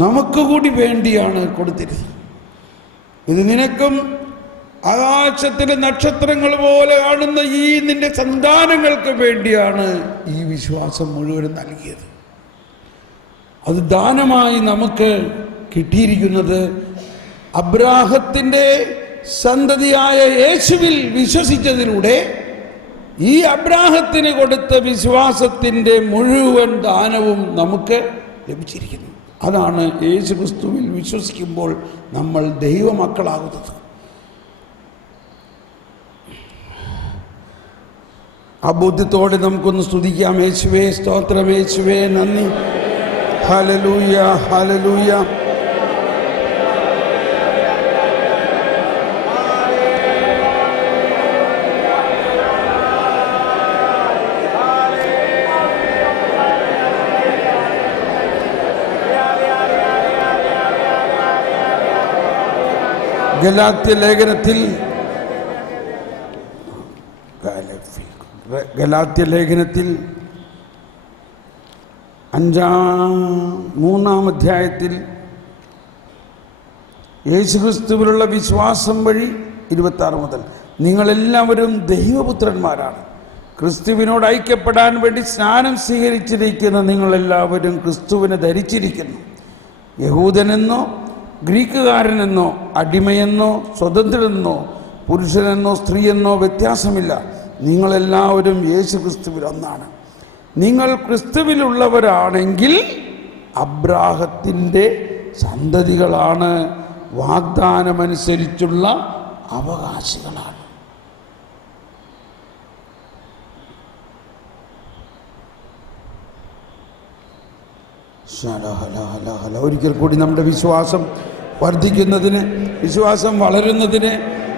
നമുക്ക് കൂടി വേണ്ടിയാണ് കൊടുത്തിരുന്നത്. ഇത് നിനക്കും ആകാശത്തിലെ നക്ഷത്രങ്ങൾ പോലെ കാണുന്ന ഈ നിന്റെ സന്താനങ്ങൾക്ക് വേണ്ടിയാണ് ഈ വിശ്വാസം മുഴുവൻ നൽകിയത്. അത് ദാനമായി നമുക്ക് കിട്ടിയിരിക്കുന്നത് അബ്രാഹത്തിൻ്റെ സന്തതിയായ യേശുവിൽ വിശ്വസിച്ചതിലൂടെ ഈ അബ്രാഹത്തിന് കൊടുത്ത വിശ്വാസത്തിൻ്റെ മുഴുവൻ ദാനവും നമുക്ക് ലഭിച്ചിരിക്കുന്നു. അതാണ് യേശു ക്രിസ്തുവിൽ വിശ്വസിക്കുമ്പോൾ നമ്മൾ ദൈവമക്കളാകുന്നത്. ആ ബോധ്യത്തോടെ നമുക്കൊന്ന് സ്തുതിക്കാം. യേശുവേ സ്തോത്രം, യേശുവേ നന്ദി. Hallelujah, hallelujah. ഗലാത്യ ലേഖനത്തിൽ 3-ാം അധ്യായത്തിൽ യേശുക്രിസ്തുവിലുള്ള വിശ്വാസം വഴി 26 മുതൽ നിങ്ങളെല്ലാവരും ദൈവപുത്രന്മാരാണ്. ക്രിസ്തുവിനോട് ഐക്യപ്പെടാൻ വേണ്ടി സ്നാനം സ്വീകരിച്ചിരിക്കുന്ന നിങ്ങളെല്ലാവരും ക്രിസ്തുവിനെ ധരിച്ചിരിക്കുന്നു. യഹൂദനെന്നോ ഗ്രീക്കുകാരനെന്നോ അടിമയെന്നോ സ്വതന്ത്രനെന്നോ പുരുഷനെന്നോ സ്ത്രീയെന്നോ വ്യത്യാസമില്ല. നിങ്ങളെല്ലാവരും യേശു ക്രിസ്തുവിൽ ഒന്നാണ്. നിങ്ങൾ ക്രിസ്തുവിലുള്ളവരാണെങ്കിൽ അബ്രാഹത്തിൻ്റെ സന്തതികളാണ്, വാഗ്ദാനമനുസരിച്ചുള്ള അവകാശികളാണ്. ഒരിക്കൽ കൂടി നമ്മുടെ വിശ്വാസം വർദ്ധിക്കുന്നതിന്, വിശ്വാസം വളരുന്നതിന്,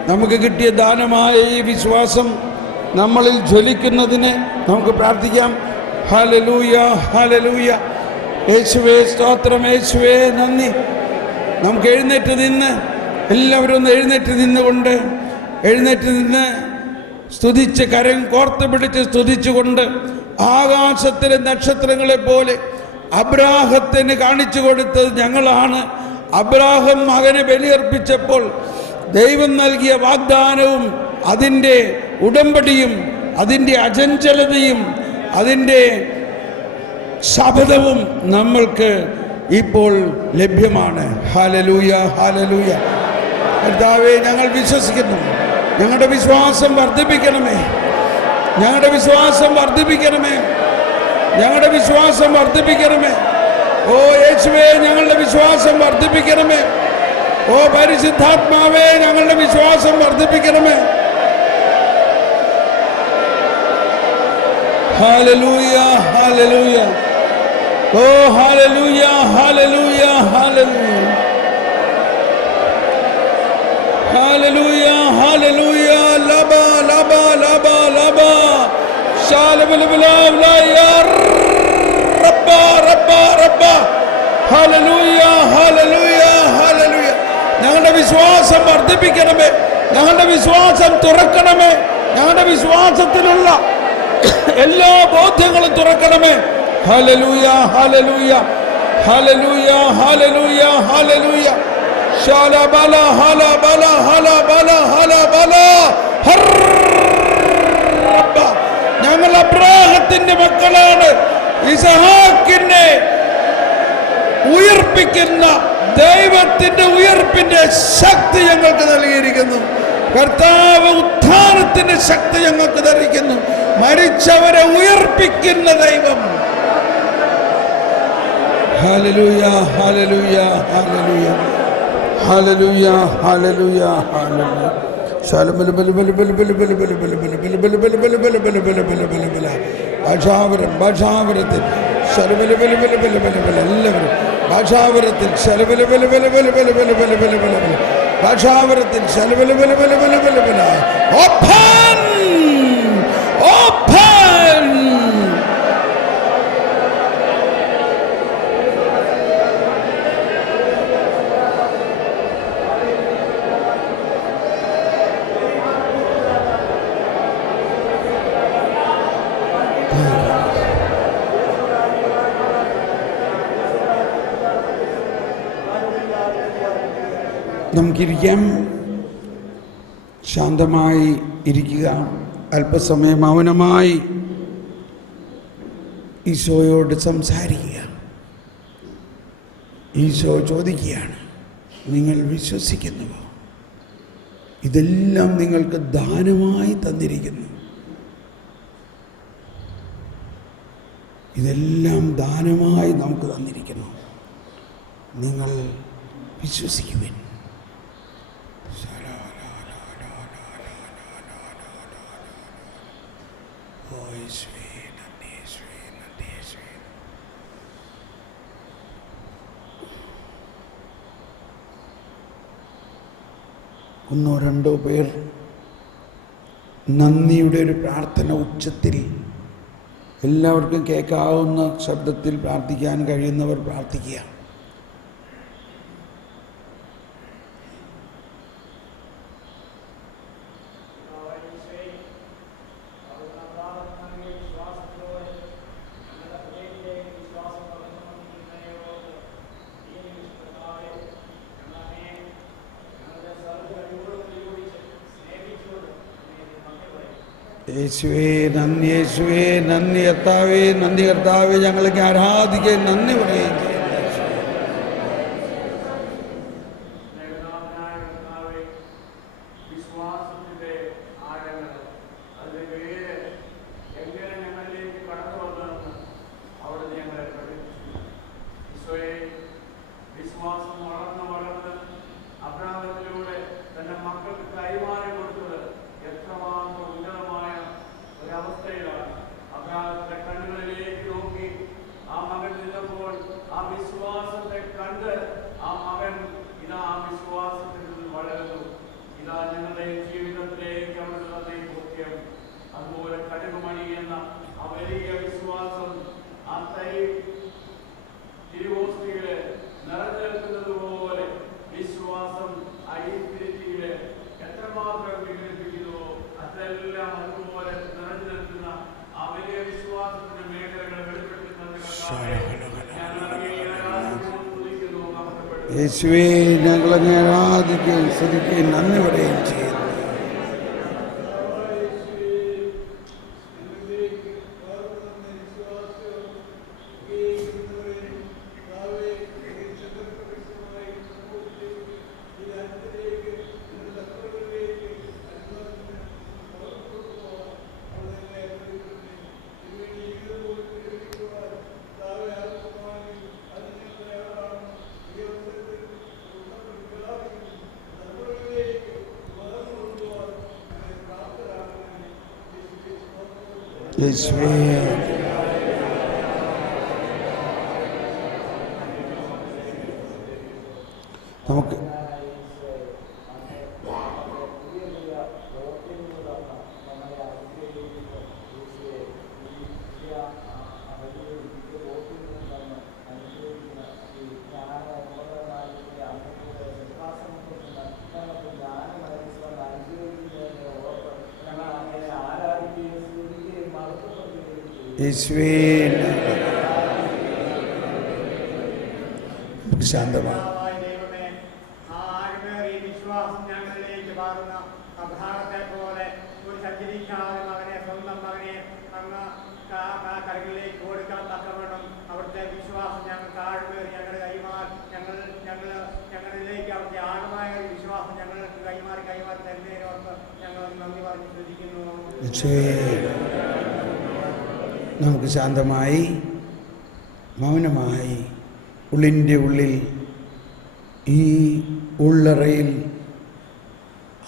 നമുക്ക് കിട്ടിയ ദാനമായ ഈ വിശ്വാസം നമ്മളിൽ ജ്വലിക്കുന്നതിന് നമുക്ക് പ്രാർത്ഥിക്കാം. Hallelujah, hallelujah. യേശുവേ സ്തോത്രം, യേശുവേ നന്ദി. നമുക്ക് എഴുന്നേറ്റ് നിന്ന്, എല്ലാവരും ഒന്ന് എഴുന്നേറ്റ് നിന്നുകൊണ്ട്, എഴുന്നേറ്റ് നിന്ന് സ്തുതിച്ച്, കരം കോർത്ത് പിടിച്ച് സ്തുതിച്ചുകൊണ്ട്, ആകാശത്തിലെ നക്ഷത്രങ്ങളെ പോലെ അബ്രാഹത്തിന് കാണിച്ചു കൊടുത്തത് ഞങ്ങളാണ്. അബ്രാഹം മകനെ ബലിയർപ്പിച്ചപ്പോൾ ദൈവം നൽകിയ വാഗ്ദാനവും അതിൻ്റെ ഉടമ്പടിയും അതിൻ്റെ അചഞ്ചലതയും അതിൻ്റെ ശപഥവും നമ്മൾക്ക് ഇപ്പോൾ ലഭ്യമാണ്. Hallelujah, hallelujah. കർത്താവേ, ഞങ്ങൾ വിശ്വസിക്കുന്നു. ഞങ്ങളുടെ വിശ്വാസം വർദ്ധിപ്പിക്കണമേ, ഞങ്ങളുടെ വിശ്വാസം വർദ്ധിപ്പിക്കണമേ, ഞങ്ങളുടെ വിശ്വാസം വർദ്ധിപ്പിക്കണമേ. ഓ യേശുവേ, ഞങ്ങളുടെ വിശ്വാസം വർദ്ധിപ്പിക്കണമേ. ഓ പരിശുദ്ധാത്മാവേ, ഞങ്ങളുടെ വിശ്വാസം വർദ്ധിപ്പിക്കണമേ. ഹല്ലേലൂയ, ഹല്ലേലൂയ. ഓ ഹല്ലേലൂയ, ഹല്ലേലൂയ, ഹല്ലേലൂയ. ഹല്ലേലൂയ, ഹല്ലേലൂയ. ലബ ലബ ലബ ലബ ശാലബലബലയ റബ്ബ റബ്ബ റബ്ബ. ഹല്ലേലൂയ, ഹല്ലേലൂയ, ഹല്ലേലൂയ. ഞങ്ങളുടെ വിശ്വാസം വർദ്ധിപ്പിക്കണമേ, ഞങ്ങളുടെ വിശ്വാസം തുറക്കണമേ, ഞങ്ങളുടെ വിശ്വാസത്തിലുള്ള എല്ലാ ബോധ്യങ്ങളും തുറക്കണമേ. ഹല്ലേലൂയ, ഹല്ലേലൂയ, ഹല്ലേലൂയ, ഹല്ലേലൂയ, ഹല്ലേലൂയ. ശാലബല ഹലബല ഹലബല ഹലബല റബ്ബ. ഞങ്ങൾ അബ്രാഹത്തിന്റെ മക്കളാണ്. ഇസഹാക്കിനെ ഉയർപ്പിക്കുന്ന ദൈവത്തിന്റെ ഉയർപ്പിന്റെ ശക്തി ഞങ്ങൾക്ക് നൽകിയിരിക്കുന്നു. കർത്താവ് ഉത്ഥാനത്തിന്റെ ശക്തി ഞങ്ങൾക്ക് നൽകിയിരിക്കുന്നു. മരിച്ചവരെ ഉയർപ്പിക്കുന്ന ദൈവം. ഹല്ലേലൂയ, ഹല്ലേലൂയ, ഹല്ലേലൂയ, ഹല്ലേലൂയ, ഹല്ലേലൂയ, ഹല്ലേലൂയ. ഭാഷാവരം, ഭാഷാവരത്തിൽ എല്ലാവരും ഭാഷാവരത്തിൽ ഭാഷാവരത്തിൽ ഓപ്പൺ ഓപ്പൺ. നമുക്കിരിക്കാം. ശാന്തമായി ഇരിക്കുക. അല്പസമയം മൗനമായി ഈശോയോട് സംസാരിക്കുക. ഈശോ ചോദിക്കുകയാണ്, നിങ്ങൾ വിശ്വസിക്കുന്നുവോ? ഇതെല്ലാം നിങ്ങൾക്ക് ദാനമായി തന്നിരിക്കുന്നു. ഇതെല്ലാം ദാനമായി നമുക്ക് തന്നിരിക്കുന്നു. നിങ്ങൾ വിശ്വസിക്കുവിൻ. ഒന്നോ രണ്ടോ പേർ നന്ദിയുടെ ഒരു പ്രാർത്ഥന ഉച്ചത്തിൽ എല്ലാവർക്കും കേൾക്കാവുന്ന ശബ്ദത്തിൽ പ്രാർത്ഥിക്കാൻ കഴിയുന്നവർ പ്രാർത്ഥിക്കുക. യേശുവേ നന്ദി, യേശുവേ നന്ദി, കർത്താവേ നന്ദി, കർത്താവേ ഞങ്ങൾക്ക് ആരാധിക്കുകയും നന്ദി പറയുകയും ചെയ്യുന്നു. യേശുവേ ഞങ്ങളങ്ങ് ആരാധിക്കുകയും സ്തുതിക്കുകയും നന്ദി പറയുകയും ചെയ്യുന്നു. യേശുവേ നമുക്ക് യേശുവേ ശാന്തമാണ്. വിശ്വാസം ഞങ്ങളിലേക്ക് പാടുന്ന അബ്രഹാമത്തെ പോലെ ഒരു സഞ്ചരിക്കാതെ മകനെ, സ്വന്തം മകനെ അങ്ങ് കരകളിലേക്ക് കൊടുക്കാൻ തക്കവണ്ണം അവിടുത്തെ വിശ്വാസം ഞങ്ങൾ താഴ്മേറി ഞങ്ങളിലേക്ക് അവിടുത്തെ ആഴമായ ഒരു വിശ്വാസം ഞങ്ങൾക്ക് കൈമാറി തരുന്നതിനോർക്ക് ഞങ്ങൾ നന്ദി പറഞ്ഞ് ശ്രദ്ധിക്കുന്നു. നമുക്ക് ശാന്തമായി മൗനമായി ഉള്ളിൻ്റെ ഉള്ളിൽ ഈ ഉള്ളറയിൽ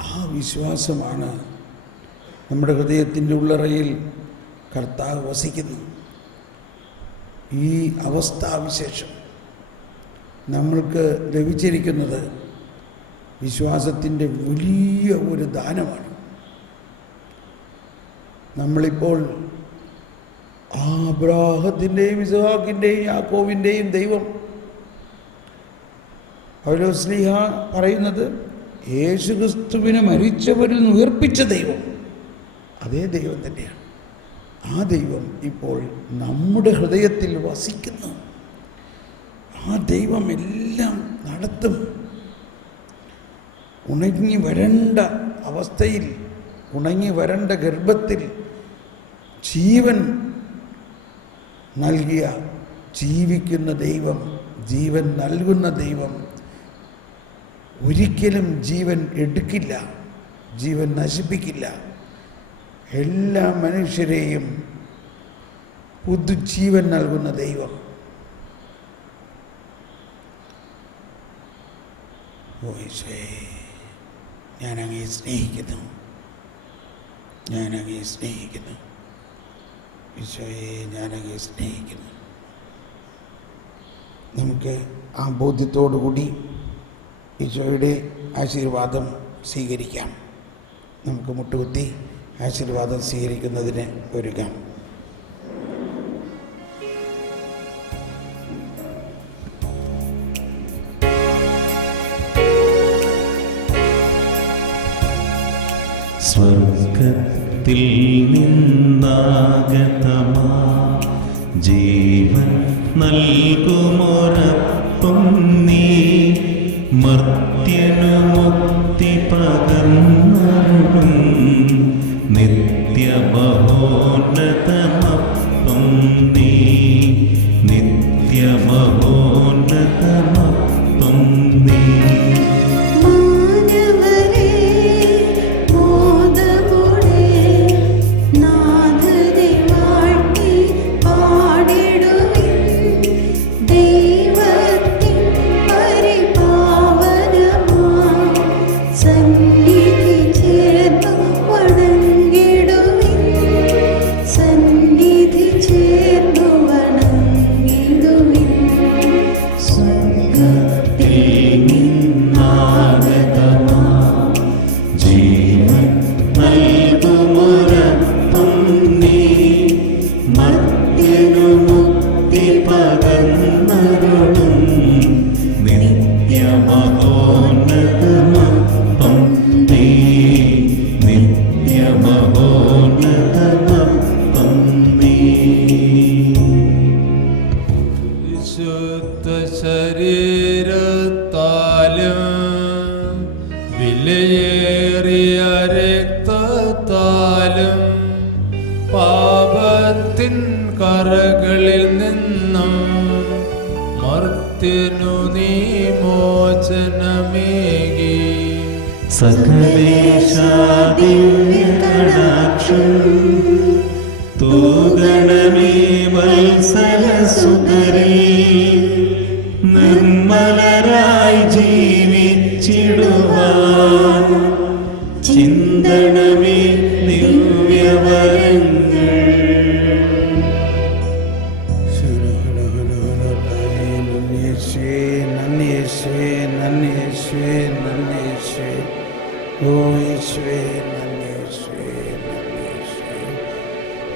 ആ വിശ്വാസമാണ് നമ്മുടെ ഹൃദയത്തിൻ്റെ ഉള്ളറയിൽ കർത്താവ് വസിക്കുന്നു. ഈ അവസ്ഥാവിശേഷം നമ്മൾക്ക് ലഭിച്ചിരിക്കുന്നത് വിശ്വാസത്തിൻ്റെ വലിയ ഒരു ദാനമാണ്. നമ്മളിപ്പോൾ അബ്രാഹത്തിൻ്റെയും ഇസ്ഹാക്കിൻ്റെയും യാക്കോബിൻ്റെയും ദൈവം, പൗലോസ്ലീഹ പറയുന്നത് യേശുക്രിസ്തുവിനെ മരിച്ചവരിൽ ഉയർപ്പിച്ച ദൈവം, അതേ ദൈവം തന്നെയാണ്. ആ ദൈവം ഇപ്പോൾ നമ്മുടെ ഹൃദയത്തിൽ വസിക്കുന്നു. ആ ദൈവം എല്ലാം നടത്തും. ഉണങ്ങി വരണ്ട അവസ്ഥയിൽ, ഉണങ്ങി വരണ്ട ഗർഭത്തിൽ ജീവൻ നൽകിയ ജീവിക്കുന്ന ദൈവം, ജീവൻ നൽകുന്ന ദൈവം ഒരിക്കലും ജീവൻ എടുക്കില്ല, ജീവൻ നശിപ്പിക്കില്ല. എല്ലാ മനുഷ്യരെയും പുതുജീവൻ നൽകുന്ന ദൈവം. ഓ ഈശോയെ, ഞാനങ്ങയെ സ്നേഹിക്കുന്നു, ഞാനങ്ങയെ സ്നേഹിക്കുന്നു. ഈശോയെ, ഞാനങ്ങയെ സ്നേഹിക്കുന്നു. നമുക്ക് ആ ബോധ്യത്തോടുകൂടി ഈശോയുടെ ആശീർവാദം സ്വീകരിക്കാം. നമുക്ക് മുട്ടുകുത്തി ആശീർവാദം സ്വീകരിക്കുന്നതിന് ഒരുങ്ങാം. സ്വർഗത്തിൽ നിന്നാഗതമാ ജീവൻ നൽകുമൊരപ്പം നീ, മർത്യനു മുക്തി പകർന്നരുളും നിത്യമഹോന്നതമപ്പം നീ, നിത്യമഹോന്നതമപ്പം നീ. സകലേശാദിവ്യകടാക്ഷം തൂഗണമേ വത്സലസുതരിൽ, നിർമ്മലരായി ജീവിച്ചിടുവാൻ ചിന്തണമേ ദിവ്യവരങ്ങൾ.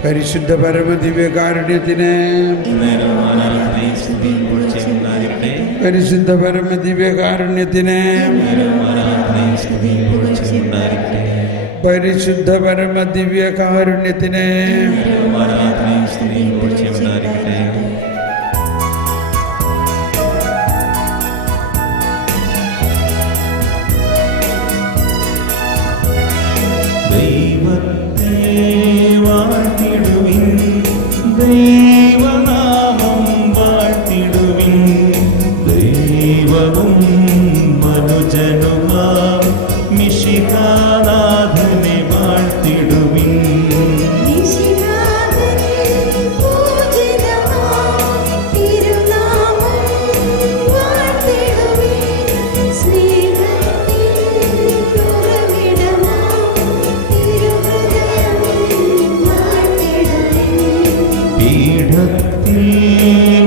പരിശുദ്ധ പരമദിവ്യകാരുണ്യത്തിന്, പരിശുദ്ധ പരമദിവ്യകാരുണ്യത്തിന്, പരിശുദ്ധ പരമദിവ്യകാരുണ്യത്തിന്. ദൈവത്തെ വാഴ്ത്തിടുവിൻ, ദൈവനാമം വാഴ്ത്തിടുവിൻ, ദൈവവും മനുജനുമാം മിശിഹാനാഥനെ വാഴ്ത്തിടുവിൻ.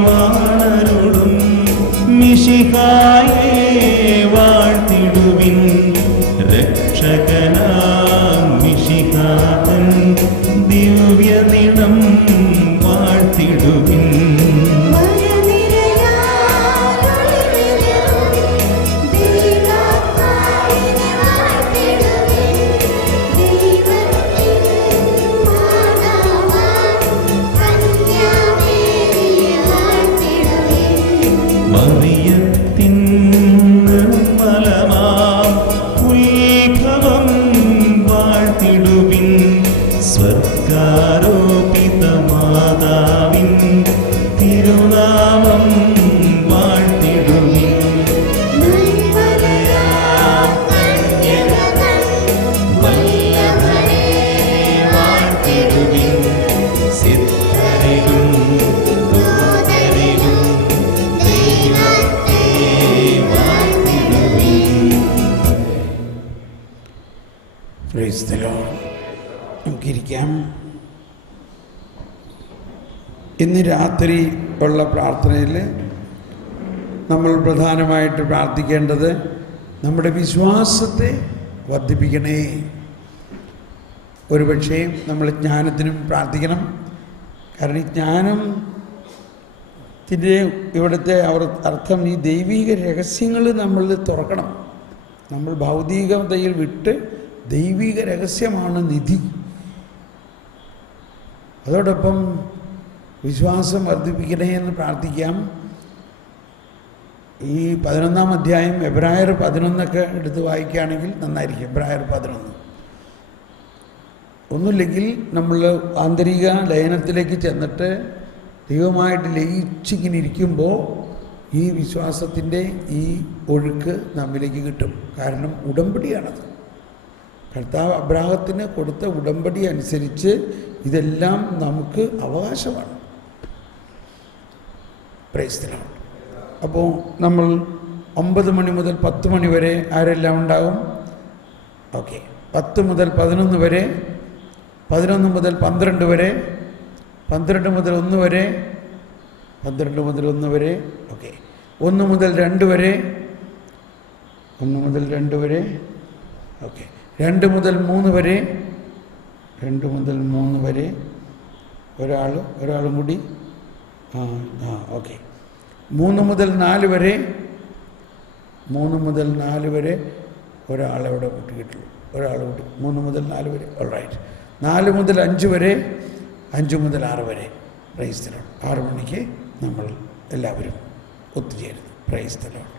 വാണരുളും മിശിഹായെ വാഴ്ത്തിടുവിൻ, രക്ഷകനാം മിശിഹാതൻ ദിവ്യനിണം വാഴ്ത്തിടുവിൻ. മറിയത്തിൻ നിർമ്മലമാം പ്രൈസ് ദി ലോർഡ്. നമുക്കിരിക്കാം. ഇന്ന് രാത്രി ഉള്ള പ്രാർത്ഥനയിൽ നമ്മൾ പ്രധാനമായിട്ട് പ്രാർത്ഥിക്കേണ്ടത് നമ്മുടെ വിശ്വാസത്തെ വർദ്ധിപ്പിക്കണേ. ഒരുപക്ഷേ നമ്മൾ ജ്ഞാനത്തിനും പ്രാർത്ഥിക്കണം. കാരണം ഈ ജ്ഞാനത്തിൻ്റെ ഇവിടുത്തെ അർത്ഥം ഈ ദൈവിക രഹസ്യങ്ങൾ നമ്മളിൽ തുറക്കണം. നമ്മൾ ഭൗതികതയിൽ വിട്ട് ദൈവിക രഹസ്യമാണ് നിധി. അതോടൊപ്പം വിശ്വാസം വർദ്ധിപ്പിക്കണേ എന്ന് പ്രാർത്ഥിക്കാം. ഈ 11-ാം അധ്യായം എബ്രായർ 11 എടുത്ത് വായിക്കുകയാണെങ്കിൽ നന്നായിരിക്കും. എബ്രായർ 11. ഒന്നുമില്ലെങ്കിൽ നമ്മൾ ആന്തരിക ലയനത്തിലേക്ക് ചെന്നിട്ട് ദൈവമായിട്ട് ലയിച്ചിങ്ങനെ ഇരിക്കുമ്പോൾ ഈ വിശ്വാസത്തിൻ്റെ ഈ ഒഴുക്ക് നമ്മിലേക്ക് കിട്ടും. കാരണം ഉടമ്പടിയാണത്. കർത്താവ് അബ്രാഹത്തിന് കൊടുത്ത ഉടമ്പടി അനുസരിച്ച് ഇതെല്ലാം നമുക്ക് അവകാശമാണ്. Praise the Lord. അപ്പോൾ നമ്മൾ 9 മണി മുതൽ 10 മണി വരെ ആരെല്ലാം ഉണ്ടാകും? ഓക്കെ. 10 മുതൽ 11 വരെ, 11 മുതൽ 12 വരെ, 12 മുതൽ 1 വരെ, 12 മുതൽ 1 വരെ, ഓക്കെ. 1 മുതൽ 2 വരെ, 1 മുതൽ 2 വരെ, ഓക്കെ. 2 മുതൽ 3 വരെ, 2 മുതൽ 3 വരെ, ഒരാളും കൂടി, ഓക്കെ. 3 മുതൽ 4 വരെ, 3 മുതൽ 4 വരെ ഒരാളവിടെ കൂട്ടിയിട്ടുള്ളൂ. ഒരാൾ കൂട്ടി 3 മുതൽ 4 വരെ. ഓൾറൈറ്റ്. 4 മുതൽ 5 വരെ, 5 മുതൽ 6 വരെ. Praise the Lord. 6 മണിക്ക് നമ്മൾ എല്ലാവരും ഒത്തുചേരുന്നു. Praise the Lord.